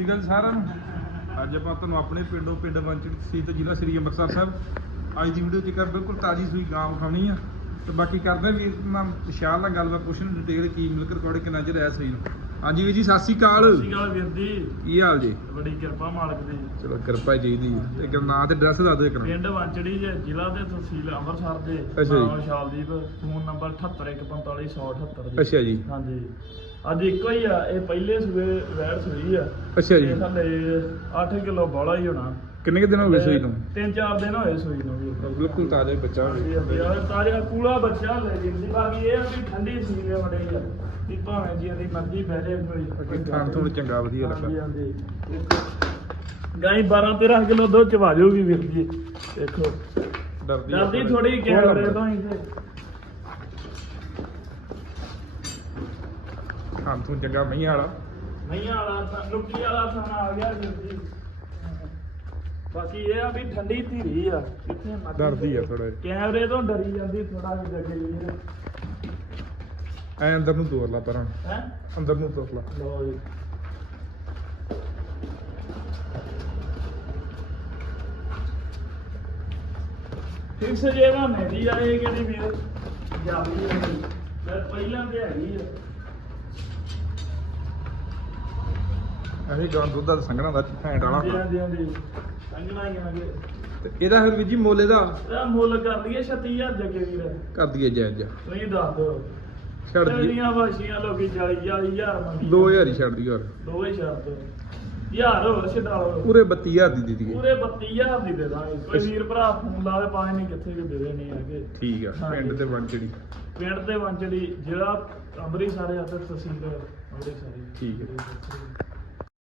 ਸ਼੍ਰੀ ਅਕਾਲ ਜੀ ਸਾਰਿਆਂ ਨੂੰ। ਅੱਜ ਆਪਾਂ ਤੁਹਾਨੂੰ ਆਪਣੇ ਪਿੰਡੋਂ ਪਿੰਡ ਵੰਚੜ ਸੀ ਤੇ ਜ਼ਿਲ੍ਹਾ ਸ੍ਰੀ ਅੰਮ੍ਰਿਤਸਰ ਸਾਹਿਬ। ਅੱਜ ਦੀ ਵੀਡੀਓ ਚ ਕਰ ਬਿਲਕੁਲ ਤਾਜ਼ੀ ਸੂਈ ਗਾਂ ਵਿਖਾਉਣੀ ਆ। ਤੇ ਬਾਕੀ ਕਰਦੇ ਵੀ ਨਾਲ ਵਿਸ਼ਾਲ ਨਾਲ ਗੱਲਬਾਤ ਪੁੱਛਣ ਡਿਟੇਲ ਕੀ ਮਿਲਕ ਰਿਕਾਰਡ ਕਿੰਨਾ ਚਿਰ ਐ ਸਹੀ ਨੂੰ। ਹਾਂਜੀ ਵੀਰ ਜੀ ਸਤਿ ਸ਼੍ਰੀ ਅਕਾਲ। ਸਤਿ ਸ਼੍ਰੀ ਅਕਾਲ ਵੀਰ ਜੀ। ਕੀ ਹਾਲ ਜੀ? ਬੜੀ ਕਿਰਪਾ ਮਾਲਕ ਦੀ। ਚਲੋ ਕਿਰਪਾ ਜੀ ਦੀ। ਤੇ ਇੱਕ ਨਾਂ ਤੇ ਐਡਰੈਸ ਦੱਸ ਦਿਓ ਇੱਕ ਪਿੰਡ ਵਾਂਚੜੀ ਜੇ ਜ਼ਿਲ੍ਹਾ ਤੇ ਤਹਿਸੀਲ ਅੰਮ੍ਰਿਤਸਰ ਦੇ। ਨਾਮ ਵਿਸ਼ਾਲਦੀਪ ਫੋਨ ਨੰਬਰ 78145 ਜੀ। ਅੱਛਾ ਜੀ। ਹਾਂਜੀ। ਅੱਜ ਇੱਕੋ ਹੀ ਆ ਇਹ ਪਹਿਲੇ ਸੂਏ ਵੈੜ ਸੂਈ ਆ। ਅੱਛਾ ਜੀ। ਇਹ ਥੱਲੇ 8 ਕਿਲੋ ਬੋਲਾ ਹੀ ਹੋਣਾ। ਕਿੰਨੇ ਕੁ ਦਿਨ ਹੋ ਗਏ ਸੂਈ ਨੂੰ? ਤਿੰਨ ਚਾਰ ਦਿਨ ਹੋਏ ਸੂਈ ਨੂੰ। ਵੀ ਬਿਲਕੁਲ ਤਾਜ਼ਾ ਬੱਚਾ ਹਾਂਜੀ, ਹੋਵੇ ਆਹ ਤਾਜ਼ਾ ਕੂਲਾ ਬੱਚਾ ਲੈ ਜਿੰਦੀ ਬਾਕੀ ਇਹ ਆ ਵੀ ਠੰਡੀ ਸੀ ਨੇ ਵੜੇ ਆ ਵੀ ਭਾਵੇਂ ਜੀ ਦੀ ਮਰਜ਼ੀ ਬਹਿ ਜਾਏ ਕੋਈ। ਖਾਣ ਤੋਂ ਚੰਗਾ ਵਧੀਆ ਹਾਂਜੀ ਲੱਗਾ। ਹਾਂਜੀ ਗਾਈ 12 13 ਕਿਲੋ ਦੁੱਧ ਚਵਾ ਜਾਊਗੀ ਵੀਰ ਜੀ। ਦੇਖੋ। ਡਰਦੀ। ਥੋੜੀ ਕੈਮਰੇ ਤੋਂ ਹੀ ਤੇ। ਖਾਣ ਤੋਂ ਚੰਗਾ ਮਹੀਂ ਵਾਲਾ। ਨਹੀਂ ਵਾਲਾ ਤਾਂ ਲੁੱਕੀ ਵਾਲਾ ਥਾਣਾ ਆ ਗਿਆ ਜੀ ਬਾਕੀ ਇਹ ਆ ਵੀ ਠੰਡੀ ਧੀਰੀ ਆ ਕਿੱਥੇ ਮਰਜ਼ੀ ਡਰਦੀ ਆ ਥੋੜਾ ਕੈਮਰੇ ਤੋਂ ਡਰੀ ਜਾਂਦੀ ਥੋੜਾ ਜਿਹਾ ਜੱਗੇ ਵੀਰ ਐ ਅੰਦਰ ਨੂੰ ਤੋਰ ਲਾ ਪਰਾਂ ਹੈ? ਅੰਦਰ ਨੂੰ ਤੋਰ ਲਾ। ਲੋ ਜੀ। ਫਿਕਸ ਜੇਵਾ ਮੇਰੀ ਆ ਇਹ ਕਿਹੜੀ ਵੀਰ ਮੈਂ ਪਹਿਲਾਂ ਤੇ ਹੈਗੀ ਆ। ਐਵੇਂ ਗਾਂ ਦੁੱਧ ਦਾ ਸੰਘਣਾ ਦਾ ਫੈਂਟ ਵਾਲਾ। ਹਾਂਜੀ ਹਾਂਜੀ ਹਾਂਜੀ। ਸੰਗਣਾ ਹੀ ਆਗੇ ਤੇ ਇਹਦਾ ਫਿਰ ਵੀ ਜੀ ਮੁੱਲ ਇਹਦਾ? ਇਹ ਮੁੱਲ ਕਰ ਲਈਏ 36000 ਜੱਗੇ ਵੀਰ। ਕਰ ਦਈਏ ਜਾਇਜ਼ ਤੁਸੀਂ ਦੱਸ ਦਿਓ। ਛੱਡ ਦਈਏ। ਜਿਹੜੀਆਂ ਵਾਸ਼ੀਆਂ ਲੋਕੀ 40 40000 ਮੰਗੀ 2000 ਹੀ ਛੱਡ ਦਈਏ ਹੋਰ। ਦੋਵੇਂ ਛੱਡ ਦਿਓ। ਯਾਰ ਹੋਰ ਛਡਾ ਲਓ। ਪੂਰੇ 32000 ਦੀ ਦੇ ਦਈਏ। ਪੂਰੇ 32000 ਦੀ ਦੇ ਦਾਂਗੇ। ਕੋਈ ਵੀਰ ਭਰਾ ਫੋਨ ਲਾਵੇ ਪਾਏ ਨਹੀਂ ਕਿੱਥੇ ਕਿ ਦੇ ਦੇਣੀ ਹੈਗੇ। ਠੀਕ ਆ ਹਾਂਜੀ। ਪਿੰਡ ਤੇ ਵੰਚੜੀ ਪਿੰਡ ਤੇ ਵੰਚੜੀ ਜਿਹੜਾ ਅੰਮ੍ਰਿਤਸਰ ਆ ਤੇ ਤਹਿਸੀਲ ਅੰਮ੍ਰਿਤਸਰ ਠੀਕ ਹੈ।